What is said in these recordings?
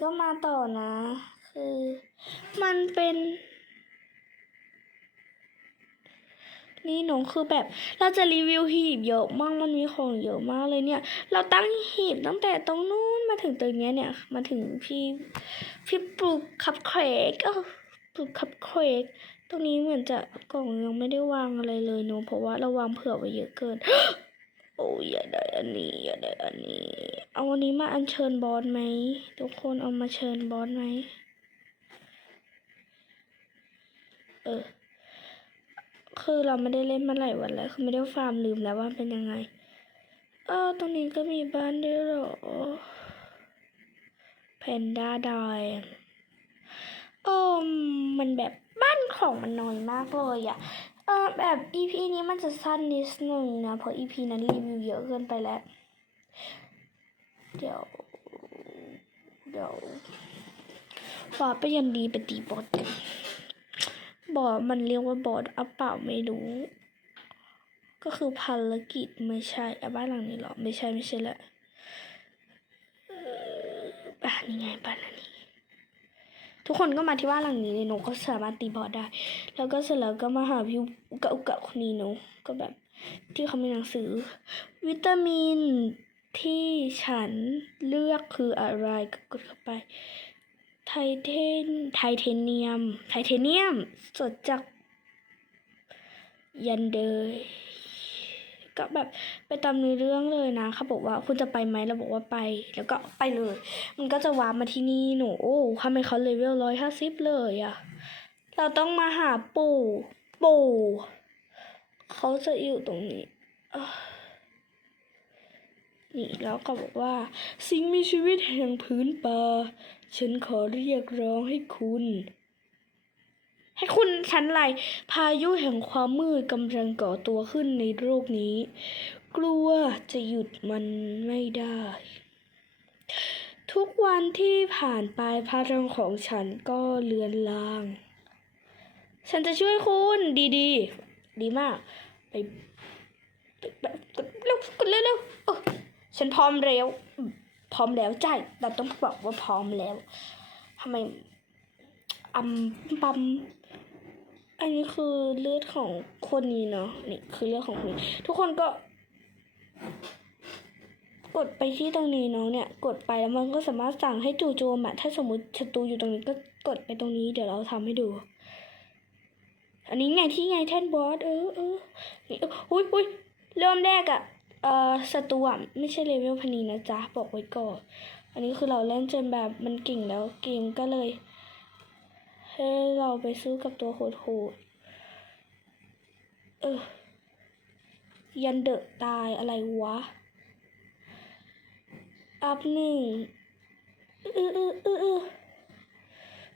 ก็มาต่อนะ คือ มันเป็น นี่หนูคือแบบ เราจะรีวิวหีบเยอะมากมันมีของเยอะมากเลยเนี่ย เราตั้งหีบตั้งแต่ตรงนู้นมาถึงตรงเนี้ยเนี่ย มาถึงพี่พี่ปลูกคับเค้กเออปลูกคับเค้กตรงนี้เหมือนจะกล่องยังไม่ได้วางอะไรเลยเนอะเพราะว่าเราวางเผื่อไว้เยอะเกิน โอ้ยอย่าได้อันนี้อย่าได้อันนี้ เอาวันนี้มาอัญเชิญบอสไหมทุกคนเอามาเชิญบอสไหมเออ คือเราไม่ได้เล่นมาหลายวันแล้ว คือไม่ได้ฟาร์มลืมแล้วว่าเป็นยังไงเออตรงนี้ก็มีบ้านด้วยหรอแพนด้าดอยเออมันแบบบ้านของมันน้อยมากเลยอะ ออแบบ EP นี้มันจะสั้นนิดหนึ่งนะ เพราะ EP นั้นรีวิวเยอะเกินไปแล้ว เดี๋ยว เดี๋ยวว่าไปยันดีไปตีบอสกันบอสมันเรียกว่าบอสอัปเปล่าไม่รู้ ก็คือภารกิจไม่ใช่อบ้านหลังนี้หรอ ไม่ใช่ไม่ใช่แหละเอ่อบ้านนี้ไงบ้านนี้ ทุกคนก็มาที่บ้านหลังนี้เลยหนูก็สามารถตีบอสได้ แล้วก็เสร็จแล้วก็มาหาพี่อุกะอุกะคนนี้หนูก็แบบที่เขามีหนังสือ วิตามินที่ฉันเลือกคืออะไรก็กดเข้าไป ไทเทนไทเทเนียม ไทเทเนียม สดจากยันเดย ก็แบบไปตามเนื้อเรื่องเลยนะเขาบอกว่าคุณจะไปไหมเราบอกว่าไป แล้วก็ไปเลย มันก็จะวาร์ปมาที่นี่หนูโอ้ทำไมเขาเลเวลร้อยห้าสิบเลยอะเราต้องมาหาปู่ปู่เขาจะอยู่ตรงนี้นี่แล้วก็บอกว่า สิ่งมีชีวิตแห่งพื้นป่าฉันขอเรียกร้องให้คุณ ให้คุณฉันไรพายุแห่งความมืดกำลังก่อตัวขึ้นในโลกนี้ กลัวจะหยุดมันไม่ได้ ทุกวันที่ผ่านไปพลังของฉันก็เลือนลาง ฉันจะช่วยคุณดีดีดีมาก ไปไปกดเร็วกดเร็วเร็วฉันพร้อมแล้ว พร้อมแล้วใช่เราต้องบอกว่าพร้อมแล้วทำไมอัมปัม อันนี้คือเลือดของคนนี้เนาะนี่คือเลือดของคนนี้ทุกคนก็ กดไปที่ตรงนี้เนาะเนี่ย กดไปแล้วมันก็สามารถสั่งให้จู่โจมอะถ้าสมมติศัตรูอยู่ตรงนี้ก็กดไปตรงนี้เดี๋ยวเราทำให้ดู อันนี้ไงที่ไงแท่นบอสเออเออนี่เอออุ้ยอุ้ยเริ่มแรกอะเอ่อศัตรูอะไม่ใช่เลเวลพันนีนะจ๊ะบอกไว้ก่อนอันนี้คือเราเล่นจนแบบมันเก่งแล้วเกมก็เลย ให้เราไปสู้กับตัวโหดๆเออ ยันเดอะตายอะไรวะ อัพหนึ่งเออเออเออเออ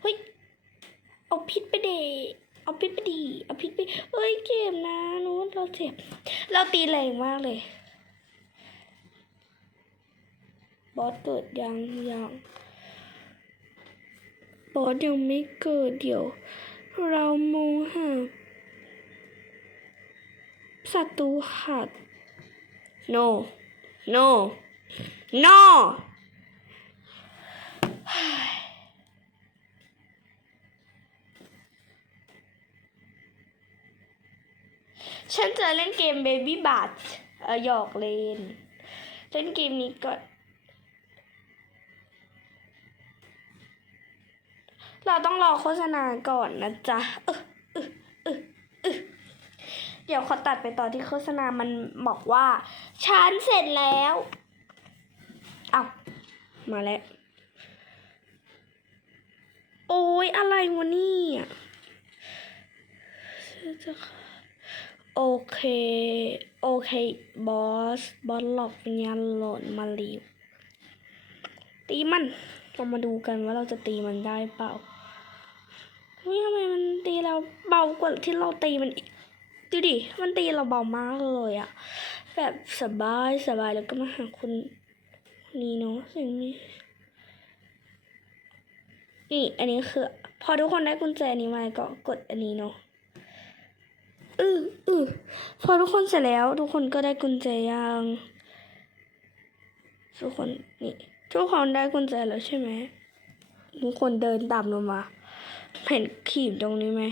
เฮ้ย เอาพิษไปเดเอาพิษไปดี เอาพิษไปเอ้ยเจ็บนะนู้นเราเจ็บ เราตีแรงมากเลย บอสเกิดยังยัง บอสยังไม่เกิดเดี๋ยว เรามองหาศัตรูหัด no no no ฉันจะเล่นเกม Baby b a t เออหยอกเล่น เล่นเกมนี้ก่อน เราต้องรอโฆษณาก่อนนะจ๊ะเดี๋ยวขอตัดไปต่อที่โฆษณามันบอกว่าฉันเสร็จแล้วเอามาแล้ว โอ้ยอะไรวะนี่โอเค โอเค บอส บอสหลอกวิญญาณหล่นมาลีวตีมัน เรามาดูกันว่าเราจะตีมันได้เปล่า เฮ้ยทำไมมันตีเราเบากว่าที่เราตีมันดูดิ มันตีเราเบามากเลยอะแบบสบายสบายแล้วก็มาหาคนนี้เนาะสิ่งนี้นี่อันนี้คือ พอทุกคนได้กุญแจนี้มาก็กดอันนี้เนาะอืออือพอทุกคนเสร็จแล้ว ทุกคนก็ได้กุญแจยังทุกคนนี่ ทุกคนได้กุญแจแล้วใช่ไหมทุกคนเดินตามเรามา เห็นขีดตรงนี้ไหม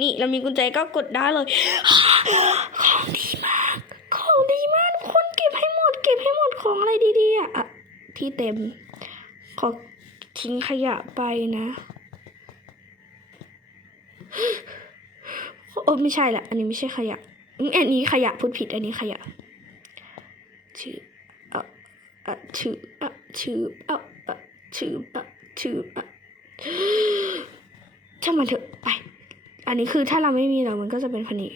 นี่เรามีกุญแจก็กดได้เลย ของดีมาก ของดีมาก ทุกคนเก็บให้หมด เก็บให้หมดของอะไรดีๆอะ ที่เต็ม ขอทิ้งขยะไปนะ โอ้ไม่ใช่ละ อันนี้ไม่ใช่ขยะ อันนี้ขยะพูดผิด อันนี้ขยะ ชื่อเอ่อเอ่อชื่อเอ่อชื่อเอ่อเอ่อชื่อเอ่อชื่อเอ่อ ช่างมันเถอะไป อันนี้คือถ้าเราไม่มีเรามันก็จะเป็นพันนี้